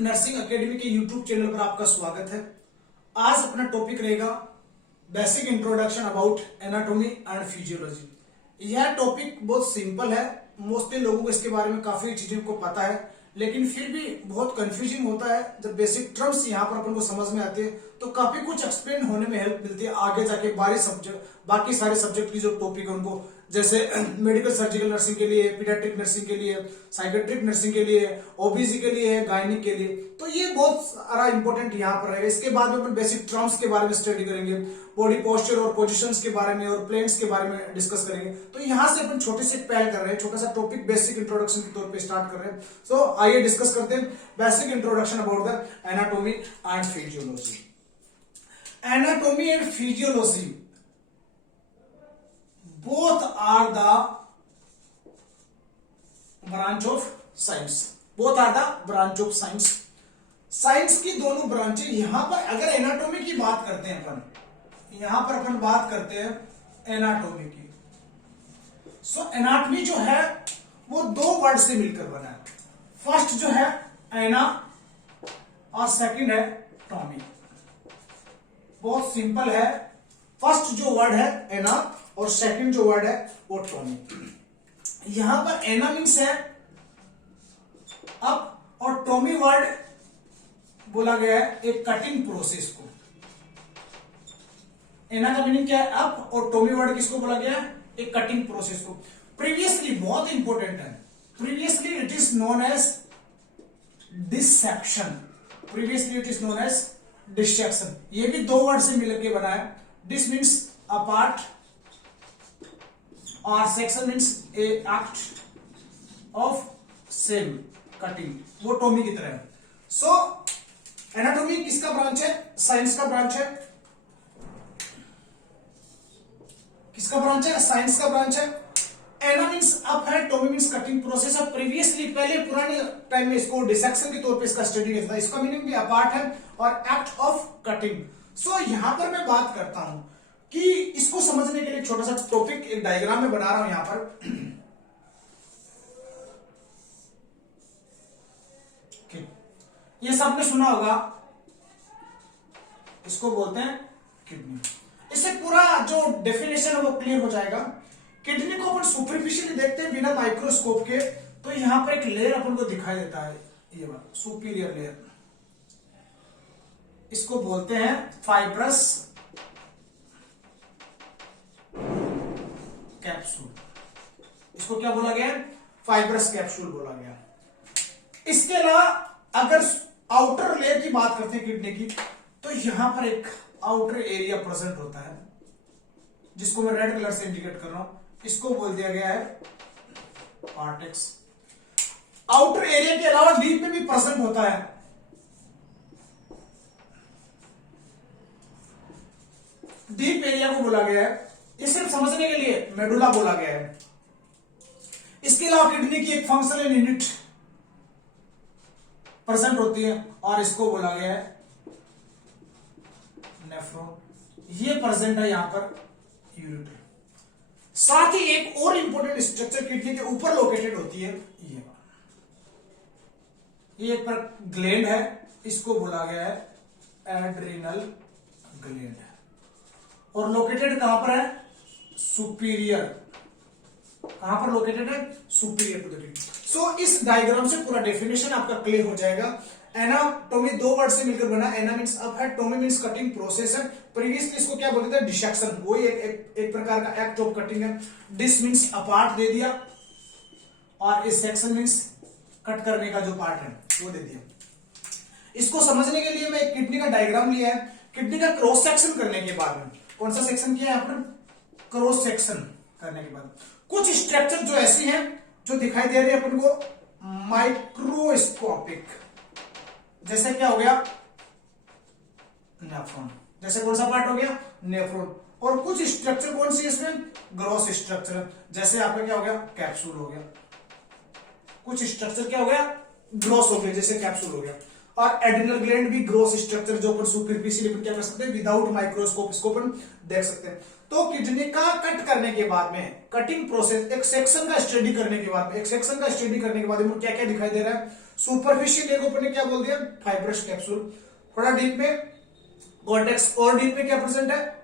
Nursing academy के YouTube channel पर आपका स्वागत है। आज अपना टॉपिक रहेगा basic introduction about anatomy and physiology. यह टॉपिक बहुत सिंपल है, मोस्टली लोगों को इसके बारे में काफी चीजों को पता है, लेकिन फिर भी बहुत कंफ्यूजिंग होता है। जब बेसिक टर्म्स यहाँ पर अपन को समझ में आते हैं तो काफी कुछ एक्सप्लेन होने में हेल्प मिलती है आगे जाके बाकी सारे सब्जेक्ट की जो टॉपिक है उनको, जैसे मेडिकल सर्जिकल नर्सिंग के लिए, पीडियाट्रिक नर्सिंग के लिए, साइकेट्रिक नर्सिंग के लिए, ओबीजी के लिए, गायनिक के लिए। तो ये बहुत सारा इंपॉर्टेंट यहाँ पर रहेगा। इसके बाद में अपन बेसिक टर्म्स के बारे में स्टडी करेंगे, बॉडी पोस्चर और पोजीशंस के बारे में और प्लेन्स के बारे में डिस्कस करेंगे। तो यहाँ से अपन छोटे से पहल कर रहे हैं, छोटा सा टॉपिक बेसिक इंट्रोडक्शन के तौर पे स्टार्ट कर रहे हैं। सो आइए डिस्कस करते हैं basic introduction about the anatomy and physiology. Anatomy and physiology both are the branch of science. Both are the branch of science. Science की दोनों ब्रांचें। यहां पर अगर एनाटॉमी की बात करते हैं अपन, यहां पर अपन बात करते हैं एनाटॉमी की। सो एनाटॉमी जो है वो दो वर्ड से मिलकर बना है। फर्स्ट जो है एना और सेकंड है टॉमी। बहुत सिंपल है। फर्स्ट जो वर्ड है एना और सेकंड जो वर्ड है वो टॉमी। यहां पर एना मीन्स है अप और टॉमी वर्ड बोला गया है एक कटिंग प्रोसेस को। एना का मीनिंग क्या है? अप, और टॉमी वर्ड किसको बोला गया है? एक कटिंग प्रोसेस को। प्रीवियसली बहुत इंपॉर्टेंट है, previously it is known as dissection. Previously it is known as dissection. ये भी दो वर्ड से मिलकर बना है। डिस मीन्स अपार्ट और section means a act of same cutting, वो टॉमी की तरह है। सो एनाटॉमी किसका ब्रांच है? साइंस का ब्रांच है। किसका ब्रांच है? साइंस का ब्रांच है। एना मीन्स अप है, टॉमी मीन्स कटिंग प्रोसेस है। प्रीवियसली पहले पुराने टाइम में इसको डिसेक्शन के तौर पे इसका स्टडी किया था। इसका मीनिंग भी अपार्ट है और एक्ट ऑफ कटिंग। सो यहां पर मैं बात करता हूं कि इसको समझने के लिए छोटा सा टॉपिक एक डायग्राम में बना रहा हूं यहां पर। ये सबने सुना होगा, इसको बोलते हैं किडनी। इससे पूरा जो डेफिनेशन है वो क्लियर हो जाएगा। किडनी को अपन सुपरफिशियली देखते हैं बिना माइक्रोस्कोप के, तो यहां पर एक लेयर अपन को दिखाई देता है, ये वाला सुपीरियर लेयर। इसको बोलते हैं फाइब्रस कैप्सूल। इसको क्या बोला गया? फाइब्रस कैप्सूल बोला गया। इसके अलावा अगर आउटर लेयर की बात करते हैं किडनी की, तो यहां पर एक आउटर एरिया प्रेजेंट होता है, जिसको मैं रेड कलर से इंडिकेट कर रहा हूं। इसको बोल दिया गया है कॉर्टेक्स। आउटर एरिया के अलावा डीप में भी प्रेजेंट होता है। डीप एरिया को बोला गया है, इसे सिर्फ समझने के लिए मेडुला बोला गया है। इसके अलावा किडनी की एक फंक्शनल यूनिट प्रेजेंट होती है और इसको बोला गया है नेफ्रॉन। ये प्रेजेंट है यहां पर यूरेटर। साथ ही एक और इंपॉर्टेंट स्ट्रक्चर किडनी के ऊपर लोकेटेड होती है, ये एक पर ग्लैंड है, इसको बोला गया है एड्रिनल ग्लैंड। और लोकेटेड कहां पर है? सुपीरियर। कहां पर लोकेटेड है? Superior to the kidney. So इस डायग्राम से पूरा डेफिनेशन आपका क्लियर हो जाएगा। एनाटॉमी दो वर्ड से मिलकर बना। एना मीन्स अप है, टॉमी मीन्स कटिंग प्रोसेस है। प्रीवियसली इसको क्या बोलते थे? डिसेक्शन। वही एक प्रकार का एक्ट ऑफ कटिंग है। डिस मीन्स अपार्ट दे दिया, और इस सेक्शन मीन्स कट करने का जो पार्ट है वो दे दिया। इसको समझने के लिए मैं एक किडनी का डायग्राम लिया है। किडनी का क्रॉस सेक्शन करने के बाद में, कौन सा सेक्शन किया है यहां पर? क्रॉस सेक्शन करने के बाद कुछ स्ट्रक्चर जो ऐसी हैं जो दिखाई दे रही है अपन को माइक्रोस्कोपिक। जैसे क्या हो गया? नेफ्रॉन। जैसे कौन सा पार्ट हो गया? नेफ्रॉन। और कुछ स्ट्रक्चर कौन सी इसमें? Gross structure. जैसे आपका क्या हो गया? कैप्सूल हो गया। कुछ स्ट्रक्चर क्या हो गया? ग्रॉस हो गया, जैसे कैप्सूल हो गया। और एड्रिनल ग्लैंड भी ग्रॉस स्ट्रक्चर जो अपन सुपरफिशियली क्या कर सकते हैं? विदाउट माइक्रोस्कोप इसको अपन देख सकते हैं। तो किडनी का कट करने के बाद में कटिंग प्रोसेस, एक सेक्शन का स्टडी करने के बाद में क्या क्या दिखाई दे रहा है? सुपरफिशियल लेयर को अपन ने क्या बोल दिया, फाइब्रस कैप्सूल। थोड़ा डीप में कॉर्टेक्स, और डीप में क्या प्रेजेंट है,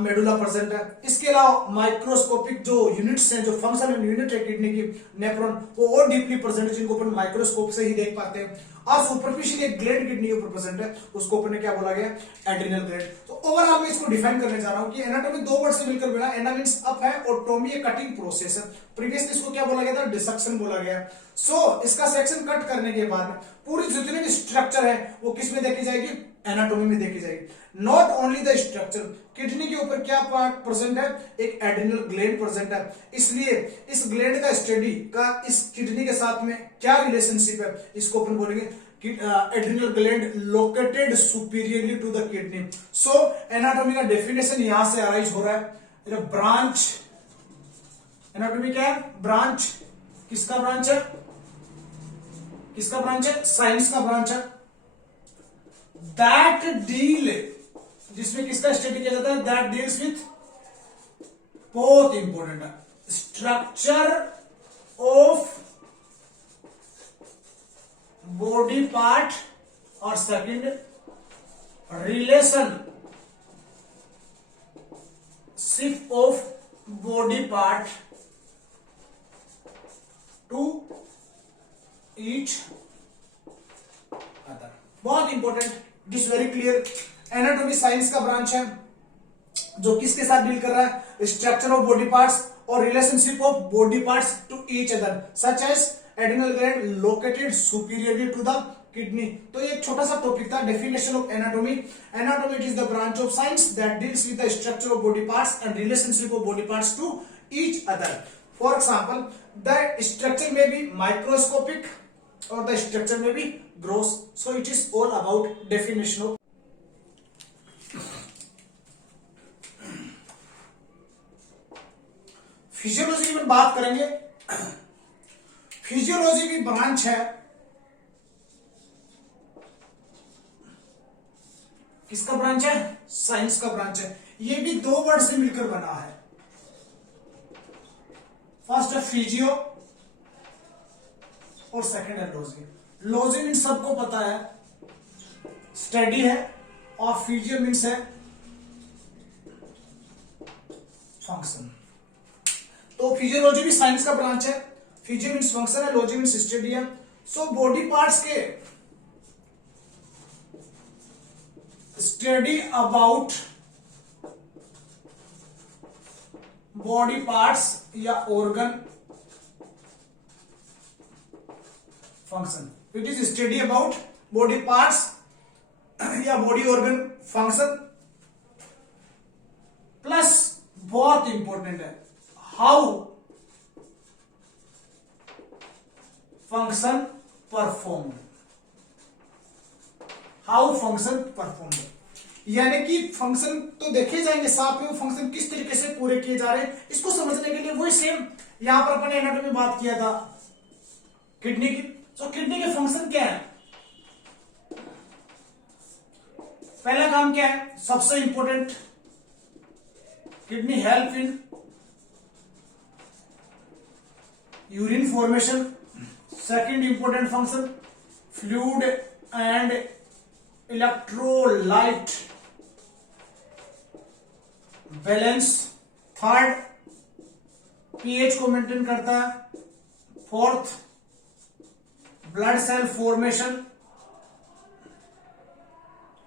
मेडुला प्रेजेंट है। इसके अलावा माइक्रोस्कोपिक जो यूनिट्स हैं, जो फंक्शनल यूनिट है किडनी की, नेफ्रॉन, वो और डीपली प्रेजेंट है, जिनको अपन माइक्रोस्कोप से ही देख पाते हैं। और सुपरफिशियल एक ग्लैंड किडनी के ऊपर प्रेजेंट है, उसको अपन ने क्या बोला गया, एड्रिनल ग्लैंड। तो ओवरऑल मैं इसको डिफाइन करने जा रहा हूं कि एनाटॉमी दो वर्ड से मिलकर बना, एना मींस अप है और टोमी एक कटिंग प्रोसेस है। प्रीवियसली इसको क्या बोला गया था, डिसेक्शन बोला गया। सो इसका सेक्शन कट करने के बाद पूरी जितनी भी स्ट्रक्चर है वो किस में देखी जाएगी, एनाटॉमी में देखी जाएगी। Not only the structure, kidney के ऊपर क्या पार्ट प्रेजेंट है, एक एड्रिनल ग्लैंड प्रेजेंट है। इसलिए इस ग्लैंड का स्टडी का इस किडनी के साथ में क्या रिलेशनशिप है, इसको अपन बोलेंगे adrenal gland located superiorly to the kidney. So anatomy का डेफिनेशन यहां से अराइज हो रहा है, ब्रांच। एनाटॉमी क्या है, ब्रांच। किसका ब्रांच है, किसका ब्रांच है, साइंस का ब्रांच है। दैट डील, जिसमें किसका स्टडी किया जाता है, दैट डील्स विथ, बहुत इंपॉर्टेंट है, स्ट्रक्चर ऑफ बॉडी पार्ट, और second relationship of body part to each other. बहुत important, it is very clear. Anatomy science का ब्रांच है जो किसके साथ डील कर रहा है, स्ट्रक्चर ऑफ बॉडी पार्ट्स और relationship of body parts to each other, such as adrenal gland located superiorly to the kidney. तो ये एक छोटा सा टॉपिक था, definition of anatomy. Anatomy is the branch of science that deals with the structure of body parts and relationship of body parts to each other. For example, the structure में be microscopic और the structure में be gross. So it is all about definition of. Physiology की बात करेंगे। Physiology की branch है, किसका branch है, साइंस का ब्रांच है। ये भी दो वर्ड से मिलकर बना है। फर्स्ट है फिजियो और सेकंड है लॉजी। लॉजी मीन्स सबको पता है, स्टडी है, और फिजियो मीन्स है फंक्शन। तो फिजियोलॉजी भी साइंस का ब्रांच है। फिजियो मीन्स फंक्शन है, लॉजी मीन्स स्टडी है। सो बॉडी पार्ट्स के स्टडी अबाउट बॉडी पार्ट्स या organ function, it is study about body parts या बॉडी ऑर्गन फंक्शन, प्लस बहुत इंपॉर्टेंट है, how function perform, how function perform, यानी कि function तो देखे जाएंगे साथ में, वो फंक्शन किस तरीके से पूरे किए जा रहे हैं, इसको समझने के लिए वही सेम यहां पर अपन एनाटॉमी बात किया था किडनी की। तो किडनी के फंक्शन क्या है, पहला काम क्या है, सबसे important, kidney help in urine formation. Second important function, fluid and electrolyte balance. Third, pH को मेंटेन करता है। Fourth, blood cell formation.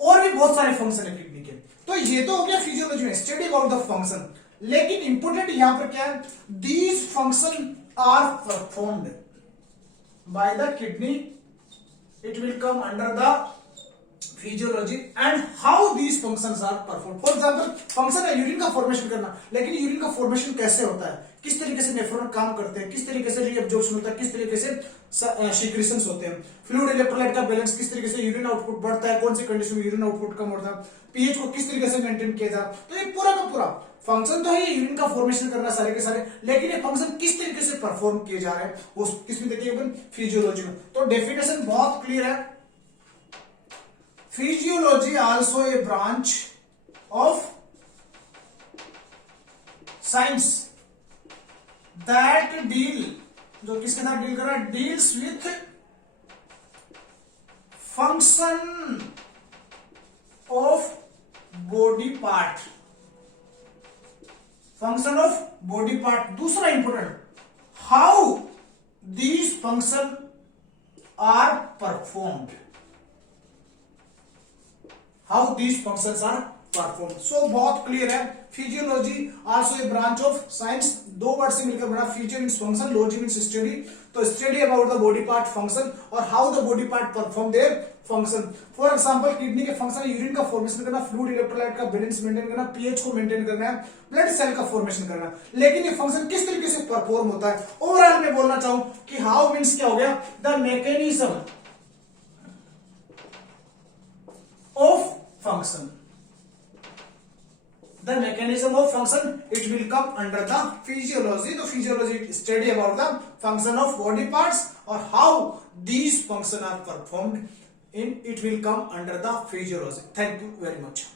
और भी बहुत सारे फंक्शन है किडनी के। तो ये तो हो गया फिजियोलॉजी में, स्टडी अबाउट द फंक्शन। लेकिन इंपॉर्टेंट यहां पर क्या है, these function are performed by the kidney, it will come under the physiology and how these functions are perform. For example, function है यूरिन का फॉर्मेशन करना, लेकिन यूरिन का फॉर्मेशन कैसे होता है, किस तरीके से नेफ्रॉन काम करते हैं, किस तरीके से रीअब्जॉर्प्शन होता है, किस तरीके से सिक्रीशंस होते हैं, फ्लूइड इलेक्ट्रोलाइट का बैलेंस, किस तरीके से यूरिन आउटपुट बढ़ता है, कौन सी कंडीशन में यूरिन आउटपुट कम होता है, पीएच को किस तरीके से मेंटेन किया जाए। तो ये पूरा का पूरा फंक्शन तो है यूरिन का फॉर्मेशन करना सारे के सारे, लेकिन ये फंक्शन किस तरीके से परफॉर्म किए जा रहे हैं वो किसमें देखिए अपन, फिजियोलॉजी में। तो डेफिनेशन बहुत क्लियर है, physiology also a branch of science that deal, जो किसके साथ डील कर रहा है, deals with function of body part, function of body part. दूसरा important, how these function are performed, how these functions are performed. So बहुत clear है, physiology also a branch of science, दो वर्ड से मिलकर बना, physio means function, logy means study. तो study about the body part function और how the body part perform their function. For example kidney के function, urine का formation करना, fluid electrolyte का बैलेंस मेंटेन करना, पीएच को मेंटेन करना है, ब्लड सेल का फॉर्मेशन करना। लेकिन ये फंक्शन किस तरीके से परफॉर्म होता है, ओवरऑल मैं बोलना चाहूं कि हाउ मींस क्या हो गया, the mechanism of function, the mechanism of function, it will come under the physiology. The physiology study about the function of body parts or how these functions are performed in, it will come under the physiology. Thank you very much.